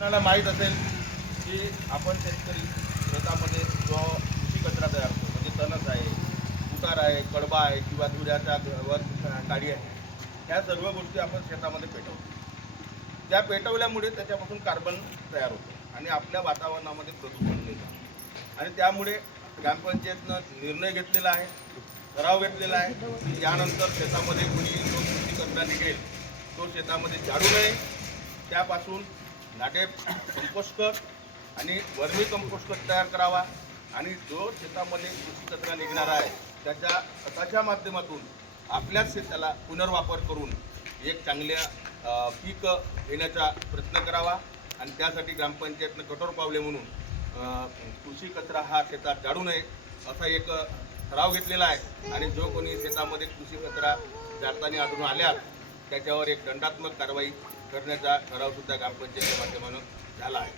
आपल्याला माहीत असेल की आपण शेतकरी शेतामध्ये जो कृषी कचरा तयार करतो म्हणजे तणस आहे उतार आहे कडबा आहे किंवा दुधाच्या वर काडी आहे ह्या सर्व गोष्टी आपण शेतामध्ये पेटवतो. त्या पेटवल्यामुळे त्याच्यापासून कार्बन तयार होतो आणि आपल्या वातावरणामध्ये प्रदूषण निर्माण आणि त्यामुळे ग्रामपंचायतनं निर्णय घेतलेला आहे ठराव घेतलेला आहे की यानंतर शेतामध्ये कुणी जो कृषी कचरा निघेल तो शेतामध्ये जाडू नये. त्यापासून नाटे कंपोस्ट आणि वर्मी कंपोस्ट तयार करावा. आणि जो शेतामध्ये कृषी कचरा निघणार आहे त्याच्या खताच्या माध्यमातून आपल्याच शेताला पुनर्वापर करून एक चांगल्या पीक घेण्याचा प्रयत्न करावा. आणि त्यासाठी ग्रामपंचायतनं कठोर पावले म्हणून कृषी कचरा हा शेतात जाडू नये असा एक ठराव घेतलेला आहे. आणि जो कोणी शेतामध्ये कृषी कचरा जाताना आढळून आल्यास त्याच्यावर एक दंडात्मक कारवाई करण्याचा ठराव सुद्धा ग्रामपंचायतीच्या माध्यमानं झाला आहे.